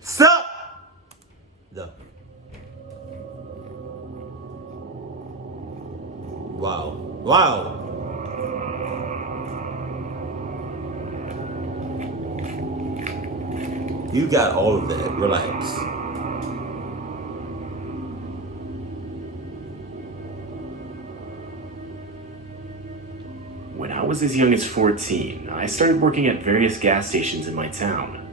Sup? No. Wow. Wow. You got all of that. Relax. When I was as young as 14, I started working at various gas stations in my town.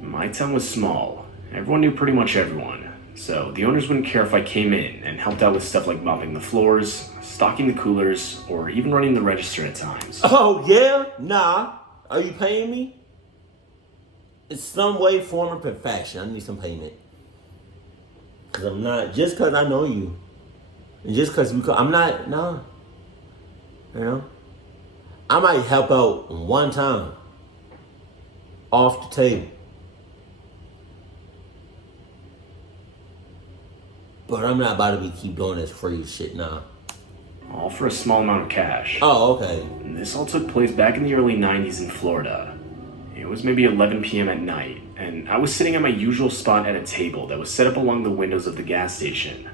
My town was small. Everyone knew pretty much everyone, so the owners wouldn't care if I came in and helped out with stuff like mopping the floors, stocking the coolers, or even running the register at times. Oh, yeah? Nah. Are you paying me? In some way, form, or perfection, I need some payment. Because I'm not, just because I know you. And just because I'm not, nah. You know? I might help out one time. Off the table. But I'm not about to keep doing this free shit now. All for a small amount of cash. Oh, okay. This all took place back in the early 90s in Florida. It was maybe 11 p.m. at night, and I was sitting at my usual spot at a table that was set up along the windows of the gas station.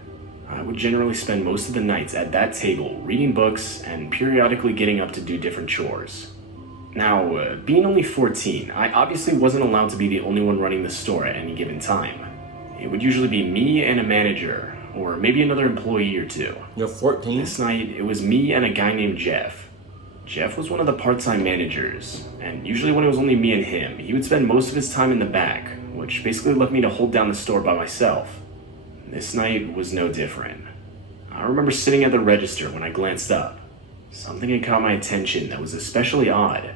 I would generally spend most of the nights at that table reading books and periodically getting up to do different chores. Now, being only 14, I obviously wasn't allowed to be the only one running the store at any given time. It would usually be me and a manager, or maybe another employee or two. You're 14? This night, it was me and a guy named Jeff. Jeff was one of the part-time managers, and usually when it was only me and him, he would spend most of his time in the back, which basically left me to hold down the store by myself. This night was no different. I remember sitting at the register when I glanced up. Something had caught my attention that was especially odd.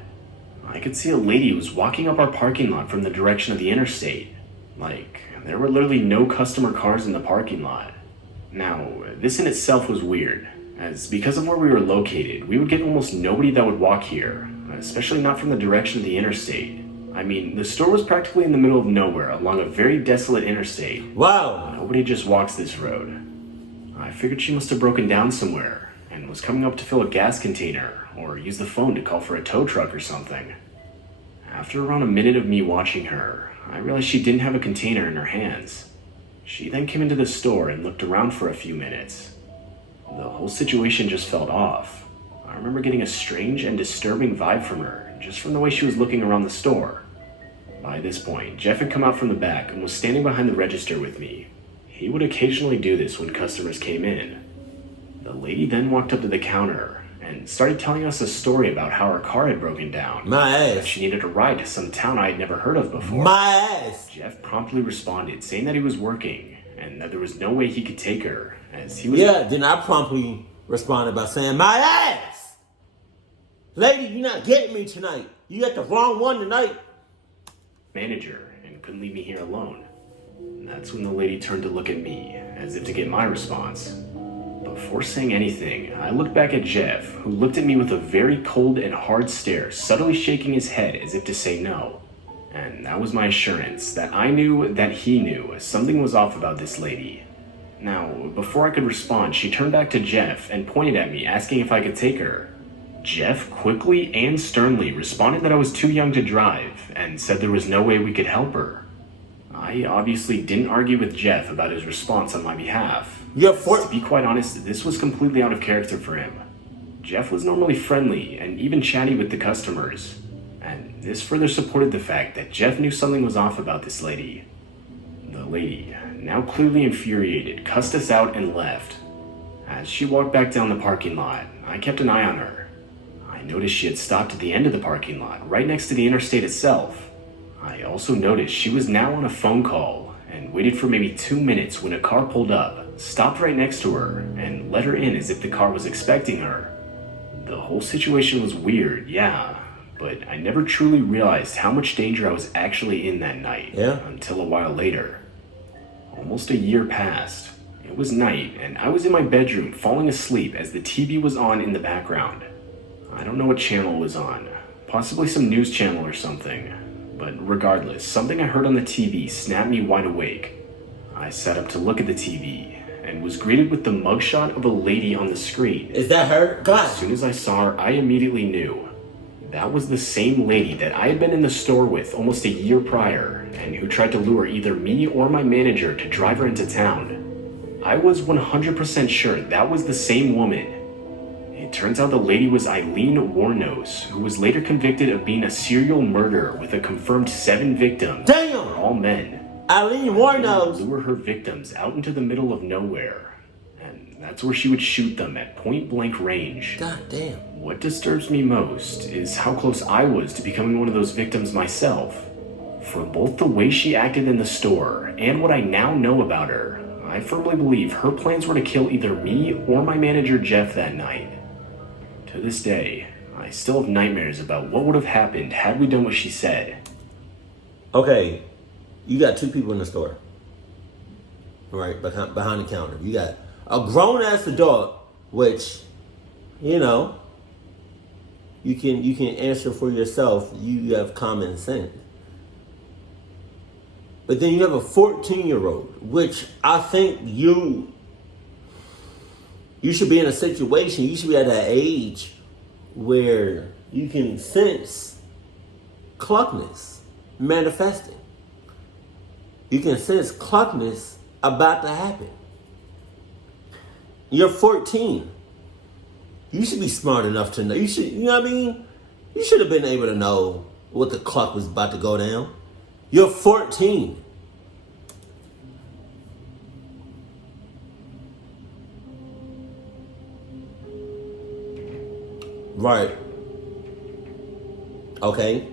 I could see a lady who was walking up our parking lot from the direction of the interstate. Like, there were literally no customer cars in the parking lot. Now, this in itself was weird, as because of where we were located, we would get almost nobody that would walk here, especially not from the direction of the interstate. I mean, the store was practically in the middle of nowhere along a very desolate interstate. Wow. Nobody just walks this road. I figured she must have broken down somewhere and was coming up to fill a gas container or use the phone to call for a tow truck or something. After around a minute of me watching her, I realized she didn't have a container in her hands. She then came into the store and looked around for a few minutes. The whole situation just felt off. I remember getting a strange and disturbing vibe from her, just from the way she was looking around the store. By this point, Jeff had come out from the back and was standing behind the register with me. He would occasionally do this when customers came in. The lady then walked up to the counter and started telling us a story about how her car had broken down. My That ass. she needed a ride to some town I had never heard of before. My ass. Jeff promptly responded, saying that he was working and that there was no way he could take her, as he was... Yeah, then I promptly responded by saying, my ass! Lady, you're not getting me tonight. You got the wrong one tonight. manager and couldn't leave me here alone. That's when the lady turned to look at me, as if to get my response. Before saying anything, I looked back at Jeff, who looked at me with a very cold and hard stare, subtly shaking his head as if to say no. And that was my assurance that I knew that he knew something was off about this lady. Now, before I could respond, she turned back to Jeff and pointed at me, asking if I could take her. Jeff quickly and sternly responded that I was too young to drive, and said there was no way we could help her. I obviously didn't argue with Jeff about his response on my behalf. To be quite honest, this was completely out of character for him. Jeff was normally friendly and even chatty with the customers, and this further supported the fact that Jeff knew something was off about this lady. The lady, now clearly infuriated, cussed us out and left. As she walked back down the parking lot, I kept an eye on her. I noticed she had stopped at the end of the parking lot, right next to the interstate itself. I also noticed she was now on a phone call and waited for maybe 2 minutes when a car pulled up, stopped right next to her, and let her in as if the car was expecting her. The whole situation was weird, yeah, but I never truly realized how much danger I was actually in that night until a while later. Almost a year passed. It was night, and I was in my bedroom falling asleep as the TV was on in the background. I don't know what channel it was on, possibly some news channel or something. But regardless, something I heard on the TV snapped me wide awake. I sat up to look at the TV and was greeted with the mugshot of a lady on the screen. Is that her? God. As soon as I saw her, I immediately knew. That was the same lady that I had been in the store with almost a year prior, and who tried to lure either me or my manager to drive her into town. I was 100% sure that was the same woman. It turns out the lady was Eileen Warnos, who was later convicted of being a serial murderer with a confirmed 7 victims. Damn! All men. Eileen Warnos! Lure her victims out into the middle of nowhere. And that's where she would shoot them at point blank range. God damn. What disturbs me most is how close I was to becoming one of those victims myself. For both the way she acted in the store and what I now know about her, I firmly believe her plans were to kill either me or my manager Jeff that night. To this day, I still have nightmares about what would have happened had we done what she said. Okay, you got 2 people in the store. Right, behind the counter. You got a grown-ass adult, which, you know, you can answer for yourself. You have common sense. But then you have a 14-year-old, which I think you should be in a situation, you should be at that age where you can sense cluckness manifesting. You can sense cluckness about to happen. You're 14. You should be smart enough to know. You know what I mean? You should have been able to know what the cluck was about to go down. You're 14. Right. Okay.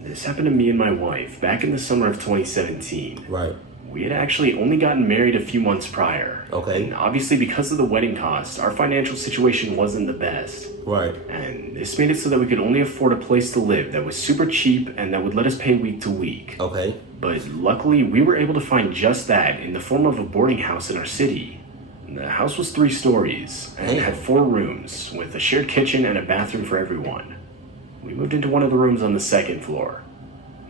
This happened to me and my wife back in the summer of 2017. Right. We had actually only gotten married a few months prior. Okay. And obviously because of the wedding costs, our financial situation wasn't the best. Right. And this made it so that we could only afford a place to live that was super cheap and that would let us pay week to week. Okay. But luckily, we were able to find just that in the form of a boarding house in our city. The house was 3 stories and had 4 rooms with a shared kitchen and a bathroom for everyone. We moved into one of the rooms on the 2nd floor.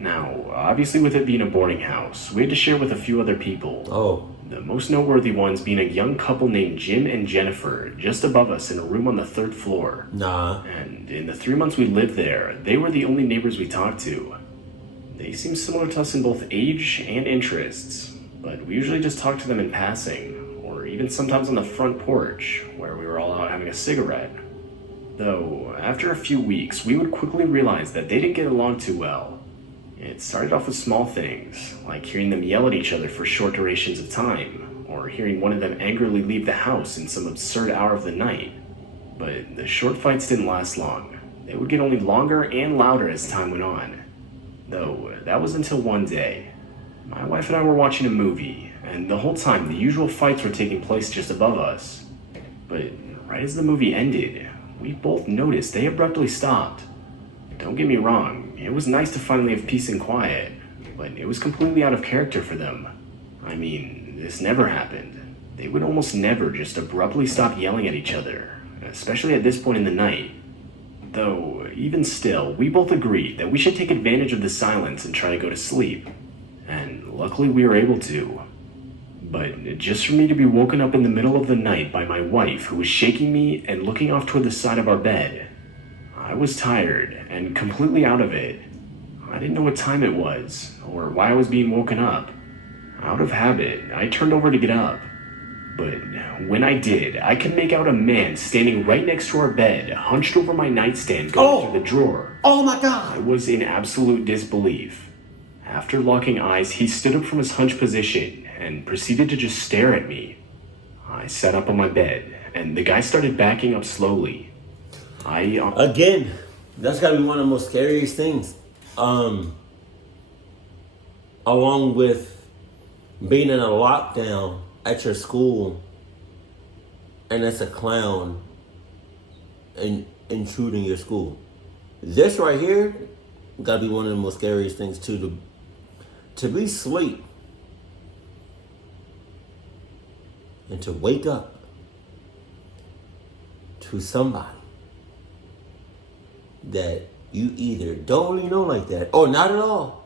Now, obviously with it being a boarding house, we had to share with a few other people. Oh. The most noteworthy ones being a young couple named Jim and Jennifer just above us in a room on the 3rd floor. Nah. And in the 3 months we lived there, they were the only neighbors we talked to. They seemed similar to us in both age and interests, but we usually just talked to them in passing, or even sometimes on the front porch, where we were all out having a cigarette. Though, after a few weeks, we would quickly realize that they didn't get along too well. It started off with small things, like hearing them yell at each other for short durations of time, or hearing one of them angrily leave the house in some absurd hour of the night. But the short fights didn't last long. They would get only longer and louder as time went on. Though, that was until one day. My wife and I were watching a movie, and the whole time the usual fights were taking place just above us. But right as the movie ended, we both noticed they abruptly stopped. Don't get me wrong, it was nice to finally have peace and quiet, but it was completely out of character for them. I mean, this never happened. They would almost never just abruptly stop yelling at each other, especially at this point in the night. Though, even still, we both agreed that we should take advantage of the silence and try to go to sleep. And luckily we were able to. But just for me to be woken up in the middle of the night by my wife, who was shaking me and looking off toward the side of our bed, I was tired and completely out of it. I didn't know what time it was, or why I was being woken up. Out of habit, I turned over to get up. But when I did, I could make out a man standing right next to our bed, hunched over my nightstand going through the drawer. Oh my God! I was in absolute disbelief. After locking eyes, he stood up from his hunched position and proceeded to just stare at me. I sat up on my bed, and the guy started backing up slowly. Again, that's gotta be one of the most scariest things. Along with being in a lockdown at your school, and it's a clown and intruding your school. This right here gotta be one of the most scariest things too. To be asleep and to wake up to somebody that you either don't really know like that or not at all.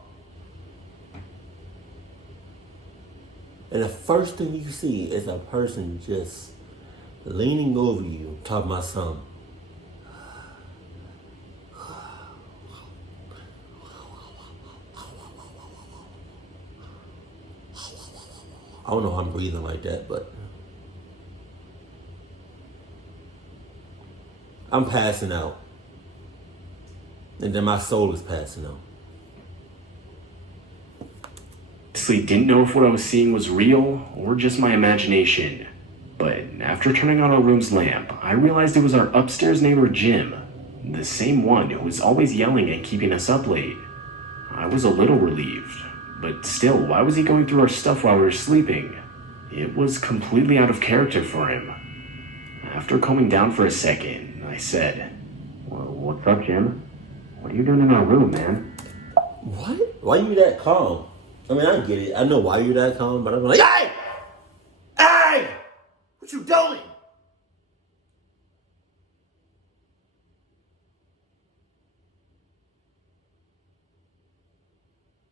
And the first thing you see is a person just leaning over you, talking about something. I don't know how I'm breathing like that, but I'm passing out. And then my soul is passing out. Honestly, didn't know if what I was seeing was real or just my imagination. But after turning on our room's lamp, I realized it was our upstairs neighbor Jim, the same one who was always yelling and keeping us up late. I was a little relieved, but still, why was he going through our stuff while we were sleeping? It was completely out of character for him. After calming down for a second, I said, "Well, what's up, Jim? What are you doing in our room, man?" What? Why you that calm? I mean, I get it. I know why you're that calm, but I'm like, hey! Hey! What you doing?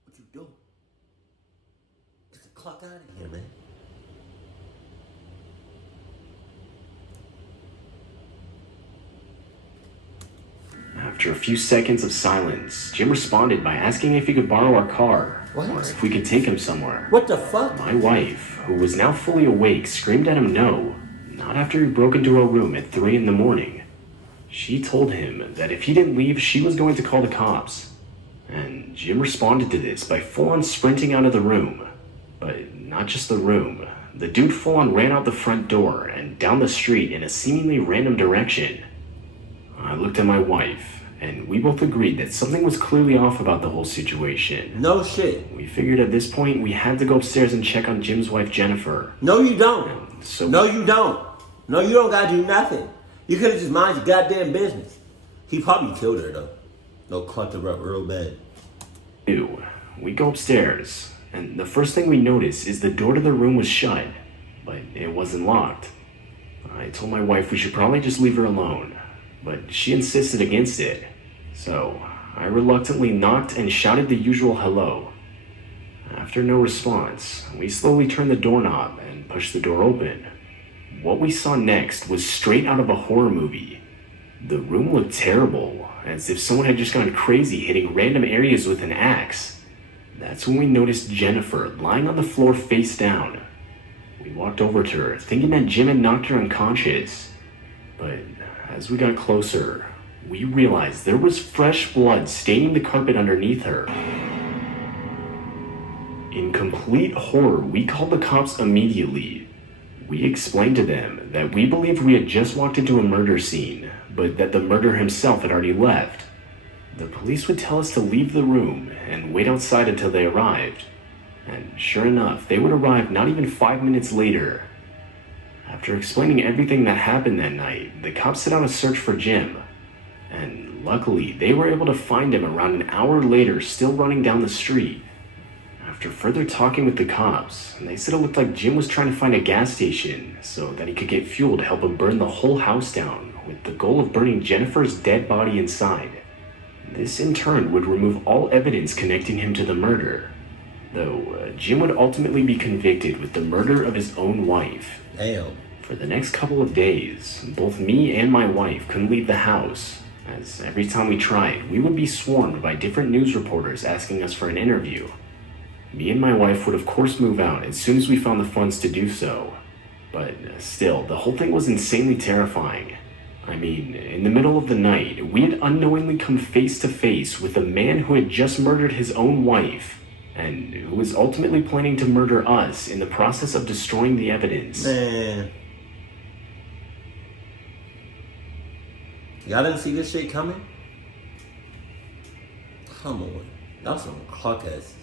What you doing? Get the clock out of here, man. After a few seconds of silence, Jim responded by asking if he could borrow our car, What? or if we could take him somewhere. What the fuck? My wife, who was now fully awake, screamed at him no, not after he broke into our room at 3 in the morning. She told him that if he didn't leave, she was going to call the cops. And Jim responded to this by full-on sprinting out of the room. But not just the room. The dude full-on ran out the front door and down the street in a seemingly random direction. I looked at my wife, and we both agreed that something was clearly off about the whole situation. No shit. We figured at this point we had to go upstairs and check on Jim's wife, Jennifer. No, you don't. So No, you don't. No, you don't gotta do nothing. You could have just mind your goddamn business. He probably killed her, though. No, clucked her up real bad. we go upstairs, and the first thing we notice is the door to the room was shut, but it wasn't locked. I told my wife we should probably just leave her alone, but she insisted against it. So I reluctantly knocked and shouted the usual hello. After no response, we slowly turned the doorknob and pushed the door open. What we saw next was straight out of a horror movie. The room looked terrible, as if someone had just gone crazy hitting random areas with an axe. That's when we noticed Jennifer lying on the floor face down. We walked over to her, thinking that Jim had knocked her unconscious. But as we got closer, we realized there was fresh blood staining the carpet underneath her. In complete horror, we called the cops immediately. We explained to them that we believed we had just walked into a murder scene, but that the murderer himself had already left. The police would tell us to leave the room and wait outside until they arrived. And sure enough, they would arrive not even 5 minutes later. After explaining everything that happened that night, the cops set out a search for Jim. And luckily, they were able to find him around an hour later, still running down the street. After further talking with the cops, they said it looked like Jim was trying to find a gas station so that he could get fuel to help him burn the whole house down, with the goal of burning Jennifer's dead body inside. This in turn would remove all evidence connecting him to the murder, though Jim would ultimately be convicted with the murder of his own wife. Damn. For the next couple of days, both me and my wife couldn't leave the house, as every time we tried, we would be swarmed by different news reporters asking us for an interview. Me and my wife would of course move out as soon as we found the funds to do so. But still, the whole thing was insanely terrifying. I mean, in the middle of the night, we had unknowingly come face to face with a man who had just murdered his own wife, and who was ultimately planning to murder us in the process of destroying the evidence. Man. Y'all didn't see this shit coming? Come on. Y'all some clock asses.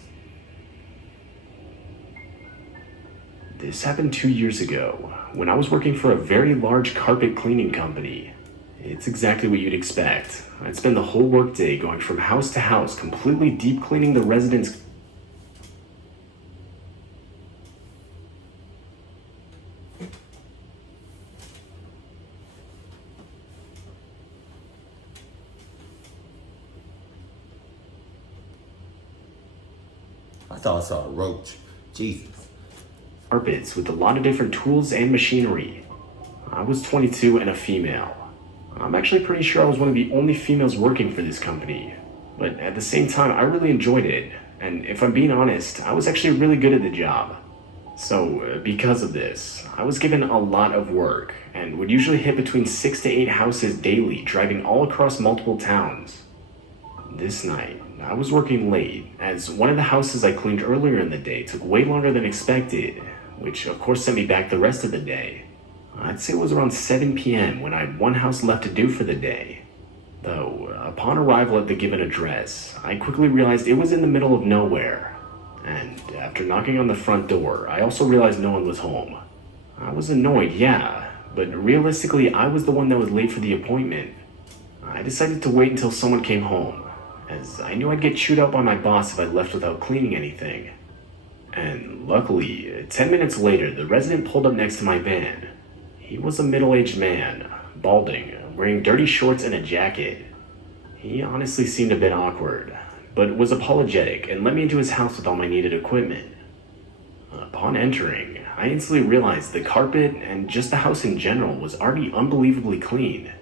This happened 2 years ago, when I was working for a very large carpet cleaning company. It's exactly what you'd expect. I'd spend the whole workday going from house to house, completely deep cleaning the residents' I thought I saw a roach. Jesus. carpets with a lot of different tools and machinery. I was 22 and a female. I'm actually pretty sure I was one of the only females working for this company. But at the same time, I really enjoyed it. And if I'm being honest, I was actually really good at the job. So, because of this, I was given a lot of work and would usually hit between 6 to 8 houses daily, driving all across multiple towns. This night, I was working late, as one of the houses I cleaned earlier in the day took way longer than expected, which of course sent me back the rest of the day. I'd say it was around 7 p.m. when I had one house left to do for the day. Though, upon arrival at the given address, I quickly realized it was in the middle of nowhere. And after knocking on the front door, I also realized no one was home. I was annoyed, yeah, but realistically, I was the one that was late for the appointment. I decided to wait until someone came home, as I knew I'd get chewed out by my boss if I left without cleaning anything. And luckily, 10 minutes later, the resident pulled up next to my van. He was a middle-aged man, balding, wearing dirty shorts and a jacket. He honestly seemed a bit awkward, but was apologetic and let me into his house with all my needed equipment. Upon entering, I instantly realized the carpet and just the house in general was already unbelievably clean.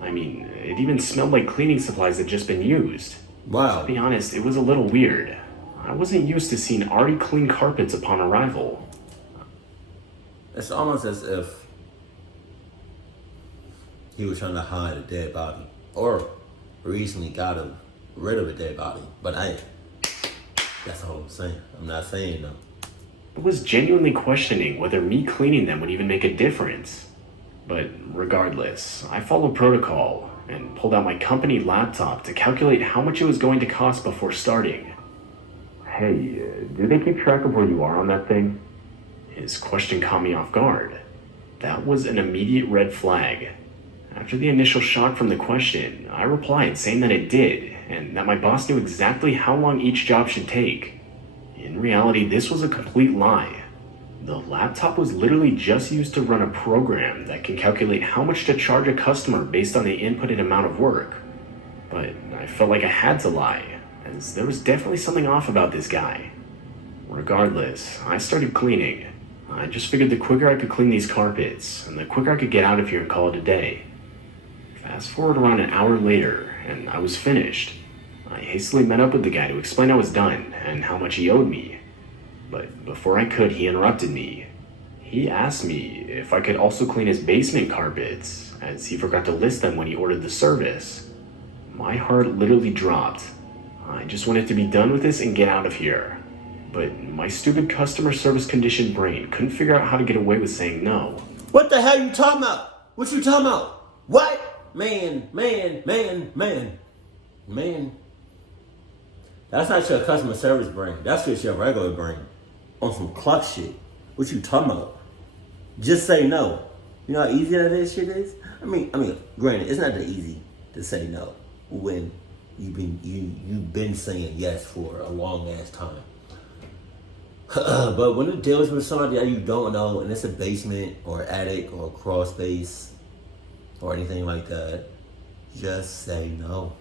I mean, it even smelled like cleaning supplies had just been used. Wow. To be honest, it was a little weird. I wasn't used to seeing already clean carpets upon arrival. It's almost as if he was trying to hide a dead body, or recently got rid of a dead body. But that's all I'm saying. I'm not saying no. I was genuinely questioning whether me cleaning them would even make a difference. But regardless, I followed protocol and pulled out my company laptop to calculate how much it was going to cost before starting. Hey, do they keep track of where you are on that thing? His question caught me off guard. That was an immediate red flag. After the initial shock from the question, I replied saying that it did, and that my boss knew exactly how long each job should take. In reality, this was a complete lie. The laptop was literally just used to run a program that can calculate how much to charge a customer based on the inputted amount of work. But I felt like I had to lie, as there was definitely something off about this guy. Regardless, I started cleaning. I just figured the quicker I could clean these carpets, and the quicker I could get out of here and call it a day. Fast forward around an hour later, and I was finished. I hastily met up with the guy to explain I was done and how much he owed me. But before I could, he interrupted me. He asked me if I could also clean his basement carpets, as he forgot to list them when he ordered the service. My heart literally dropped. I just wanted to be done with this and get out of here. But my stupid customer service conditioned brain couldn't figure out how to get away with saying no. What the hell you talking about? What you talking about? What? Man. That's not your customer service brain. That's just your regular brain. On some cluck shit. What you talking about? Just say no. You know how easy that shit is? I mean, granted, it's not that easy to say no when you've been saying yes for a long ass time. But when it deals with somebody that you don't know, and it's a basement or attic or crawl space or anything like that, just say no.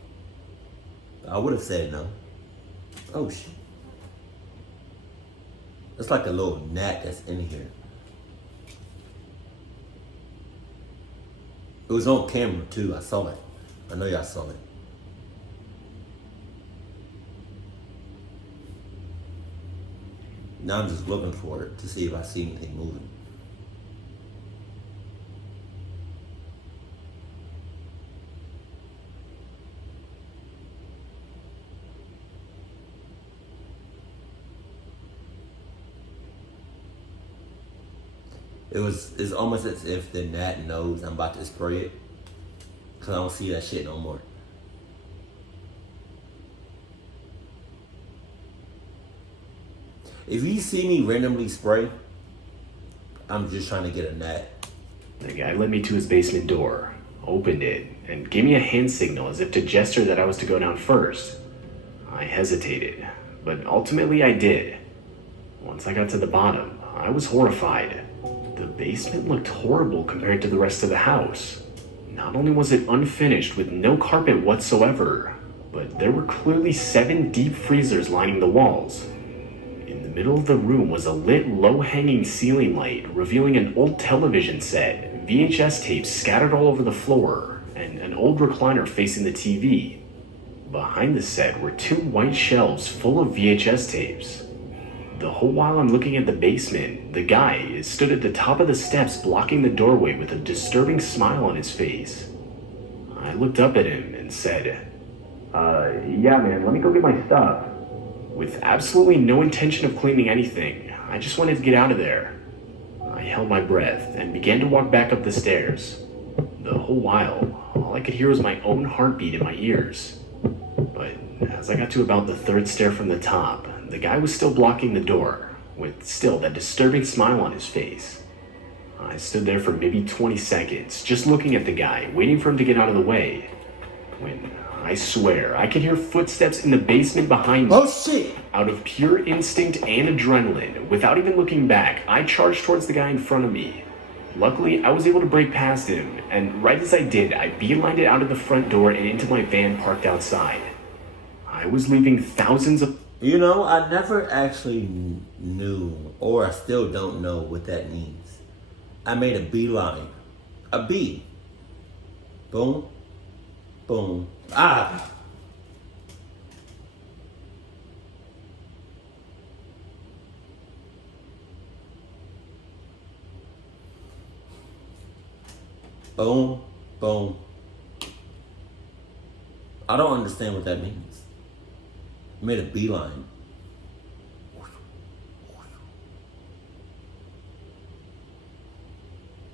I would have said no. Oh shit. It's like a little gnat that's in here. It was on camera too. I saw it. I know y'all saw it. Now I'm just looking for it to see if I see anything moving. It's almost as if the gnat knows I'm about to spray it, because I don't see that shit no more. If you see me randomly spray, I'm just trying to get a gnat. The guy led me to his basement door, opened it, and gave me a hand signal as if to gesture that I was to go down first. I hesitated, but ultimately I did. Once I got to the bottom, I was horrified. The basement looked horrible compared to the rest of the house. Not only was it unfinished with no carpet whatsoever, but there were clearly 7 deep freezers lining the walls. In the middle of the room was a lit, low-hanging ceiling light, revealing an old television set, VHS tapes scattered all over the floor, and an old recliner facing the TV. Behind the set were 2 white shelves full of VHS tapes. The whole while I'm looking at the basement, the guy stood at the top of the steps blocking the doorway with a disturbing smile on his face. I looked up at him and said, yeah man, let me go get my stuff. With absolutely no intention of claiming anything, I just wanted to get out of there. I held my breath and began to walk back up the stairs. The whole while, all I could hear was my own heartbeat in my ears. But as I got to about the third stair from the top, the guy was still blocking the door, with still that disturbing smile on his face. I stood there for maybe 20 seconds, just looking at the guy, waiting for him to get out of the way, when I swear I could hear footsteps in the basement behind me. Oh shit! Out of pure instinct and adrenaline, without even looking back, I charged towards the guy in front of me. Luckily, I was able to break past him, and right as I did, I beelined it out of the front door and into my van parked outside. I was leaving thousands of... You know, I never actually knew, or I still don't know what that means. I made a beeline. A bee. Boom. Boom. Ah! Boom. Boom. I don't understand what that means. I made a beeline.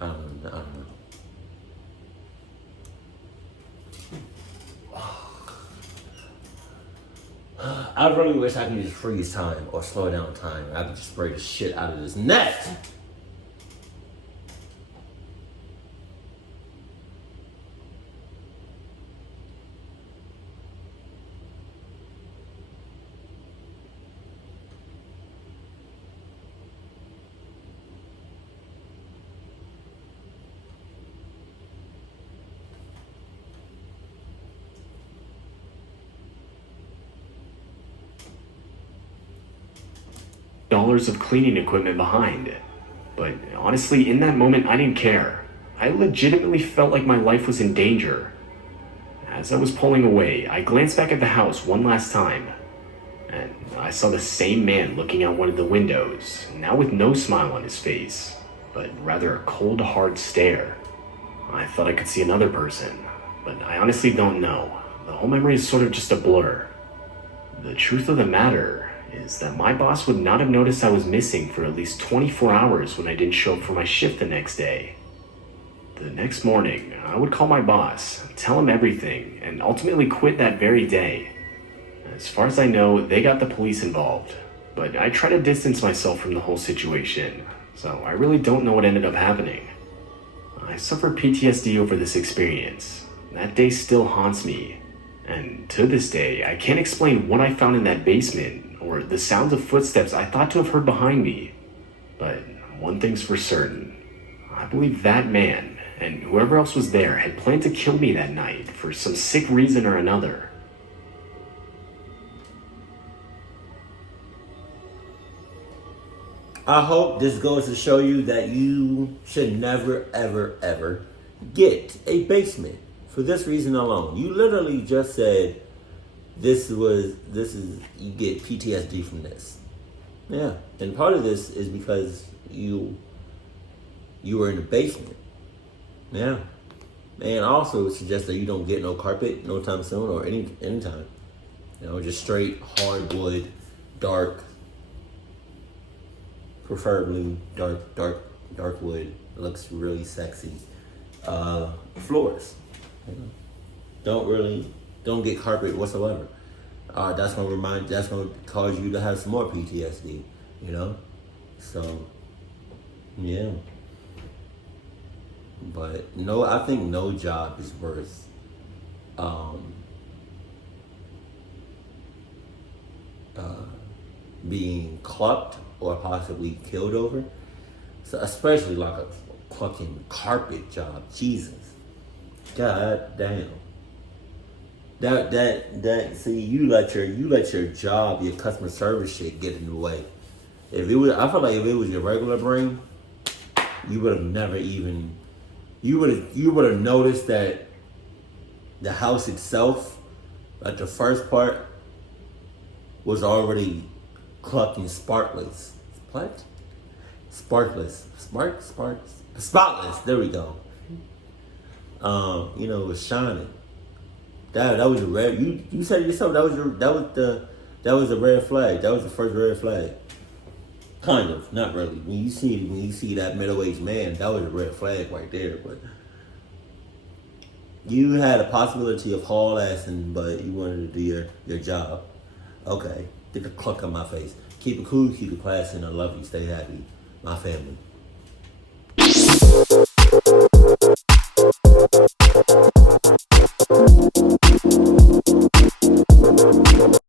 I don't know. I really wish I could just freeze time or slow down time. I could just spray the shit out of this net. dollars of cleaning equipment behind. But honestly, in that moment, I didn't care. I legitimately felt like my life was in danger. As I was pulling away, I glanced back at the house one last time, and I saw the same man looking out one of the windows, now with no smile on his face, but rather a cold, hard stare. I thought I could see another person, but I honestly don't know. The whole memory is sort of just a blur. The truth of the matter is that my boss would not have noticed I was missing for at least 24 hours when I didn't show up for my shift the next day. The next morning, I would call my boss, tell him everything, and ultimately quit that very day. As far as I know, they got the police involved, but I try to distance myself from the whole situation, so I really don't know what ended up happening. I suffered PTSD over this experience. That day still haunts me, and to this day, I can't explain what I found in that basement or the sounds of footsteps I thought to have heard behind me. But one thing's for certain. I believe that man, and whoever else was there, had planned to kill me that night for some sick reason or another. I hope this goes to show you that you should never, ever, ever get a basement for this reason alone. You literally just said you get PTSD from this. Yeah. And part of this is because you were in the basement. Yeah. And also it suggests that you don't get no carpet no time soon or anytime. You know, just straight hardwood, dark, preferably dark wood. It looks really sexy. Floors. You know, don't get carpet whatsoever. That's gonna cause you to have some more PTSD, you know? So, yeah. But I think no job is worth being clucked or possibly killed over. So especially like a fucking carpet job. Jesus. God damn. See, you let your job, your customer service shit get in the way. I feel like if it was your regular brain, you would have never even, you would have noticed that the house itself, like the first part, was already clucking sparkless. What? Sparkless. Spotless. There we go. You know, it was shining. That was a red. You said it yourself. That was a red flag. That was the first red flag. Kind of, not really. When you see that middle-aged man, that was a red flag right there. But you had a possibility of haul assing, but you wanted to do your job. Okay, get the cluck on my face. Keep it cool, keep it classy, and I love you. Stay happy, my family.